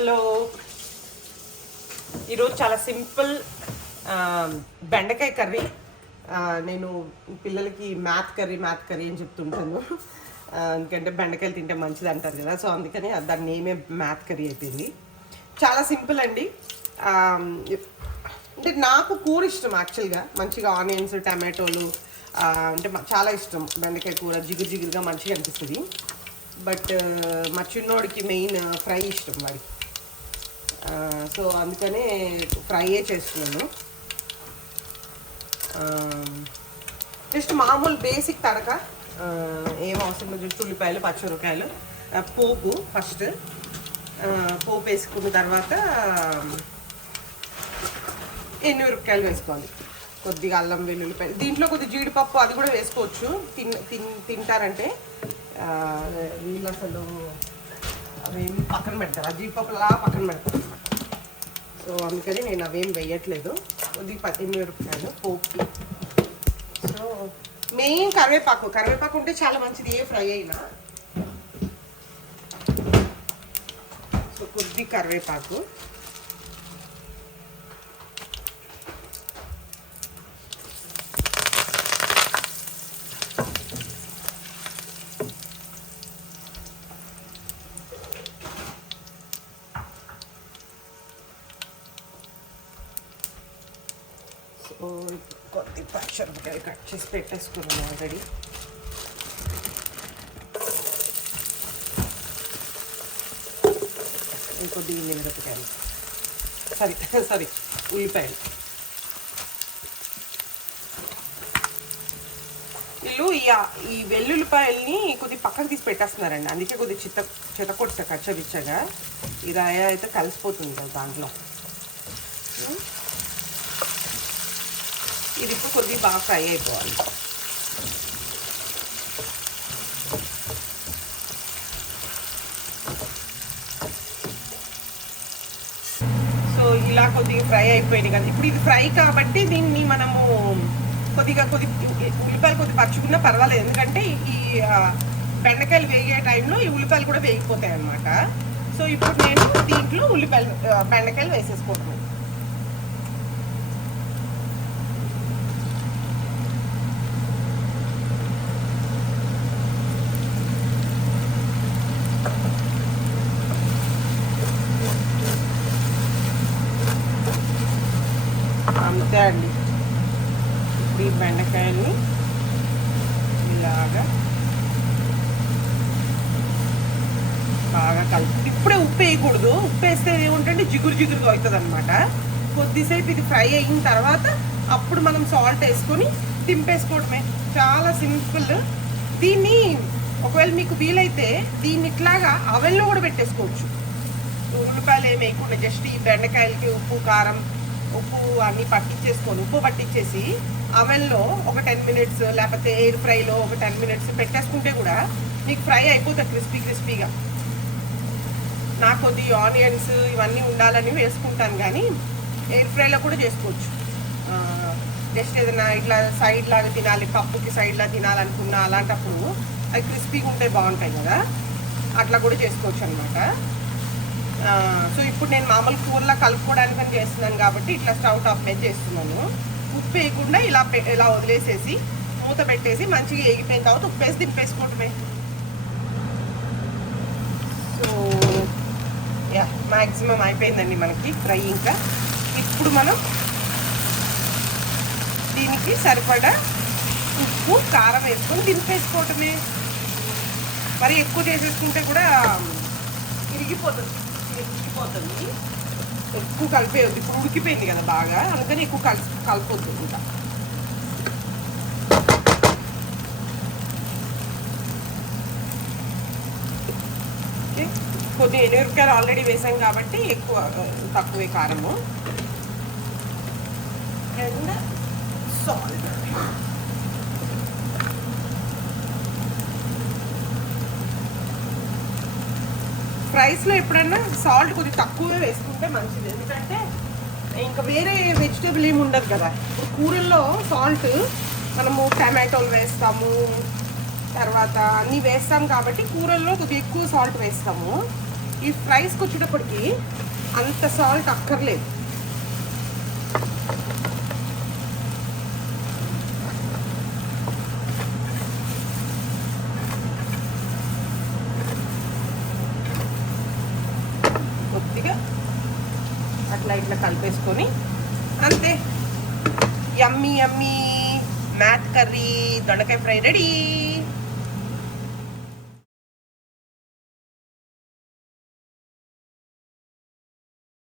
Hello, ఈరోజు చాలా simple బెండకాయ కర్రీ. నేను పిల్లలకి మ్యాథ్ కర్రీ అని చెప్తుంటాను. ఎందుకంటే బెండకాయలు తింటే మంచిది అంటారు కదా, సో అందుకని దాని నేమే మ్యాథ్ కర్రీ అయిపోయింది. చాలా సింపుల్ అండి. అంటే నాకు కూర ఇష్టం యాక్చువల్గా, మంచిగా ఆనియన్స్ టమాటోలు అంటే చాలా ఇష్టం. బెండకాయ కూర జిగురుగా మంచిగా అనిపిస్తుంది. బట్ మా చిన్నోడికి మెయిన్ ఫ్రై ఇష్టం వాడికి. సో అందుకనే ఫ్రైయే చేస్తున్నాను. జస్ట్ మామూలు బేసిక్ తడక, ఏం అవసరం లేదు. జస్ట్ ఉల్లిపాయలు పచ్చిమిరపకాయలు, పోపు ఫస్ట్ పోపు వేసుకున్న తర్వాత ఎండుమిరపకాయలు వేసుకోవాలి, కొద్దిగా అల్లం వెల్లుల్లిపాయలు, దీంట్లో కొద్దిగా జీడిపప్పు అది కూడా వేసుకోవచ్చు తింటారంటే. వీళ్ళు అసలు అవేం పక్కన పెడతారు, ఆ జీడిపప్పులు అలా పక్కన పెడతారు. సో అందుకని నేను అవేం వేయట్లేదు. కొద్దిగా ఎండుమిరపకాయలు పోపుకి. సో మెయిన్ కరివేపాకు ఉంటే చాలా మంచిది ఏ ఫ్రై అయినా. సో కొద్ది కరివేపాకు, కొద్ది పచ్చిమిరపకాయలు కట్ చేసి పెట్టేసుకున్నాను ఆల్రెడీ. ఇంకొద్ది మిరపకాయలు, సారీ ఉల్లిపాయలు. వీళ్ళు ఈ వెల్లుల్లిపాయల్ని కొద్ది పక్కకు తీసి పెట్టేస్తున్నారండి, అందుకే కొద్ది చితకొట్ట కచ్చబిచ్చగా. ఈ రాయ అయితే కలిసిపోతుంది కదా దాంట్లో. ఇది ఇప్పుడు కొద్దిగా బాగా ఫ్రై అయిపోవాలి. సో ఇలా కొద్దిగా ఫ్రై అయిపోయింది కదా. ఇప్పుడు ఇది ఫ్రై కాబట్టి దీన్ని మనము కొద్దిగా ఉల్లిపాయలు కొద్దిగా పచ్చుకున్నా పర్వాలేదు, ఎందుకంటే ఈ బెండకాయలు వేగే టైంలో ఈ ఉల్లిపాయలు కూడా వేగిపోతాయి అన్నమాట. సో ఇప్పుడు నేను దీంట్లో బెండకాయలు వేసేసుకుంటున్నాను. అంతే అండి. ఇప్పుడు ఈ బెండకాయల్ని ఇలాగా బాగా కలిపి, ఇప్పుడే ఉప్పు వేయకూడదు. ఉప్పు వేస్తే ఏముంటుంది, జిగురుగా అవుతుంది అనమాట. కొద్దిసేపు ఇది ఫ్రై అయిన తర్వాత అప్పుడు మనం సాల్ట్ వేసుకొని దింపేసుకోవడమే. చాలా సింపుల్. దీన్ని ఒకవేళ మీకు వీలైతే దీన్ని ఇట్లాగా అవెన్లో కూడా పెట్టేసుకోవచ్చు. ఉల్లిపాయలు ఏమి వేయకుండా జస్ట్ ఈ బెండకాయలకి ఉప్పు కారం అన్నీ ఉప్పు పట్టించేసి అవెన్లో ఒక 10 minutes లేకపోతే ఎయిర్ ఫ్రైలో ఒక 10 minutes పెట్టేసుకుంటే కూడా మీకు ఫ్రై అయిపోతుంది క్రిస్పీగా. నాకు కొద్ది ఆనియన్స్ ఇవన్నీ ఉండాలని వేసుకుంటాను, కానీ ఎయిర్ ఫ్రైలో కూడా చేసుకోవచ్చు. జస్ట్ ఏదైనా ఇట్లా సైడ్ లాగా తినాలి, పప్పుకి సైడ్లా తినాలనుకున్నా అలాంటప్పుడు అవి క్రిస్పీగా ఉంటే బాగుంటాయి కదా, అట్లా కూడా చేసుకోవచ్చు అనమాట. సో ఇప్పుడు నేను మామూలు కూరలా కలుపుకోవడానికి అని చేస్తున్నాను కాబట్టి ఇట్లా స్టవ్ టాప్ మీద చేస్తున్నాను. ఉప్పు వేయకుండా ఇలా వదిలేసేసి మూత పెట్టేసి మంచిగా వేగిపోయిన తర్వాత ఉప్పు వేసి దింపేసుకోవటమే. సో మ్యాక్సిమం అయిపోయిందండి మనకి ఫ్రై. ఇంకా ఇప్పుడు మనం దీనికి సరిపడా ఉప్పు కారం వేసుకొని దింపేసుకోవటమే. మరి ఎక్కువ చేసేసుకుంటే కూడా ఇరిగిపోతుంది. ఎక్కువ కలిపేయద్దు, ఇప్పుడు ఉడికిపోయింది కదా బాగా, అందుకని ఎక్కువ కలిపొద్దు. ఇంకా కొద్దిగా ఎండుమిరపకాయలు ఆల్రెడీ వేసాం కాబట్టి తక్కువే కారము అండ్ సాల్ట్. ఫ్రైస్లో ఎప్పుడైనా సాల్ట్ కొద్దిగా తక్కువే వేసుకుంటే మంచిది, ఎందుకంటే ఇంకా వేరే వెజిటేబుల్ ఏమి ఉండదు కదా. ఇప్పుడు కూరల్లో సాల్ట్ మనము టమాటోలు వేస్తాము, తర్వాత అన్నీ వేస్తాం కాబట్టి కూరల్లో కొద్దిగా ఎక్కువ సాల్ట్ వేస్తాము. ఈ ఫ్రైస్కి వచ్చేటప్పటికి అంత సాల్ట్ అక్కర్లేదు. కొద్దిగా అట్లా ఇట్లా కలిపేసుకొని అంతే, యమ్మీ యమ్మీ మ్యాత్ కర్రీ దొండకాయ ఫ్రై రెడీ.